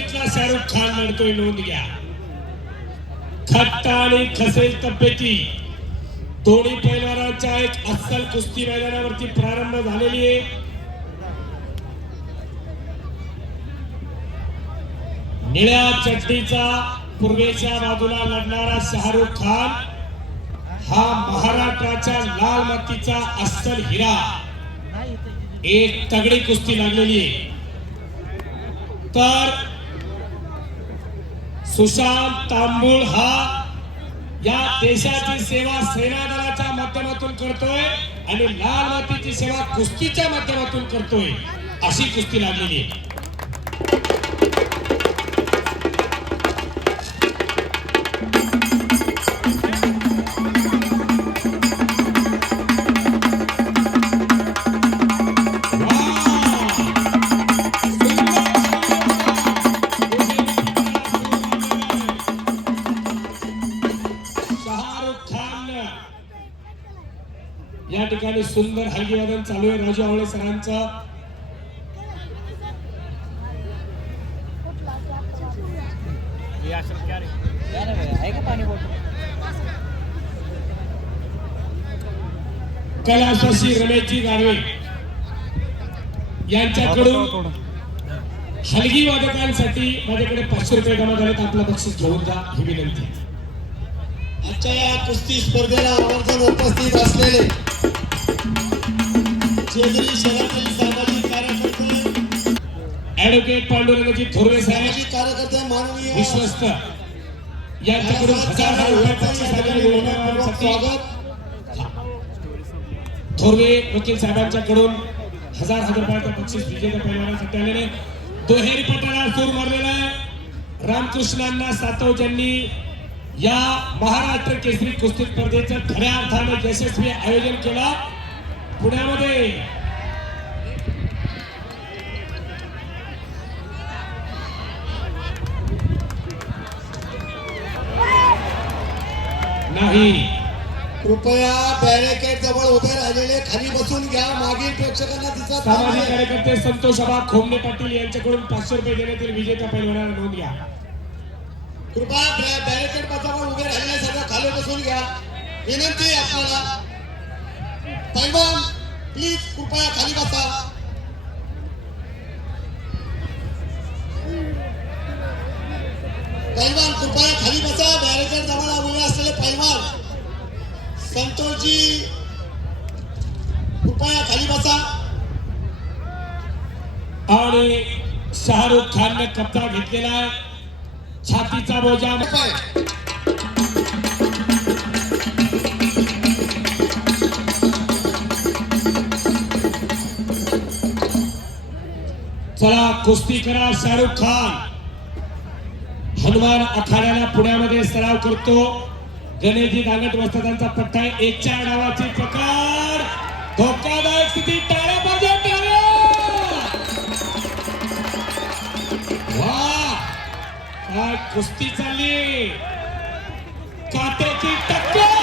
कुस्तीतला शाहरुख खान लढतोय, नोंद घ्या. खट्टा आणि खसेल तब्येती दोन्ही पैलवानांच्या एक अस्सल कुस्ती मैदानावरती प्रारंभ झालेली आहे. निळ्या चड्डीचा पूर्वेच्या बाजूला लढणारा शाहरुख खान हा महाराष्ट्राच्या लाल मातीचा अस्सल हिरा. एक तगडी कुस्ती लागलेली आहे. तर सुशांत तांबूळ हा या देशाची सेवा सेना दलाच्या माध्यमातून करतोय आणि लाल मातीची सेवा कुस्तीच्या माध्यमातून करतोय, अशी कुस्ती लागलेली आहे. या ठिकाणी सुंदर हलगी वादन चालू आहे राजू आवळे सरांचं. कैलासवासी रमेशजी गाडवे यांच्याकडून हलगी वादकांसाठी माझ्याकडे 500 रुपये जमा झालेत. आपलं बक्षीस घेऊन जा ही विनंती. आजच्या या कुस्ती स्पर्धेला आवर्जून उपस्थित असलेले चौधरी शहरातील सामाजिक कार्यकर्ते, ऍडव्होकेट पांडुरंगजी थोरवे सामाजिक कार्यकर्ते, माननीय विश्वस्त यांच्याकडून 1000 रुपयाचं स्वागत. थोरवे वकील साहेबांच्याकडून 1000 रुपयाचं बक्षीस विजेत्या पैलवानासाठी आलेले. दुहेरी पटाला सूर मारलेला आहे. रामकृष्णांना सातव यांनी या महाराष्ट्र केसरी कुस्ती स्पर्धेचं खऱ्या अर्थाने यशस्वी आयोजन केलं पुण्यामध्ये. नाही, कृपया बॅरिकेड जवळ उभे राहिलेले खाली बसून घ्या. मागील प्रेक्षकांना दिसत सामाजिक कार्यकर्ते संतोष आबा खोमणे पाटील यांच्याकडून 500 रुपये देण्यात येईल. विजेत्या पैलवानाला नोंद घ्या. कृपया बॅरिकेड जवळ उभे राहिलेले सगळं खाली बसून घ्या. विनंती आपल्याला. पैलवान प्लीज कृपया खाली बसा. पैलवान कृपया खाली बसा. बॅरिकेड जवळ उभे असलेले पैलवान संतोषजी कृपया खाली बसा. आणि शाहरुख खानने कब्जा घेतलेला आहे. छातीचा बोजा चला कुस्ती करा. शाहरुख खान हनुमान आखाड्याला पुण्यामध्ये सराव करतो. गणेशजी दांगट वस्तादांचा पट्टा आहे. 1-4 डावाची प्रकार. धोकादायक स्थिती. टाळ्या पाहिजे, टाळ्या. वाह, काय कुस्ती चालली. काट्याची टक्कर.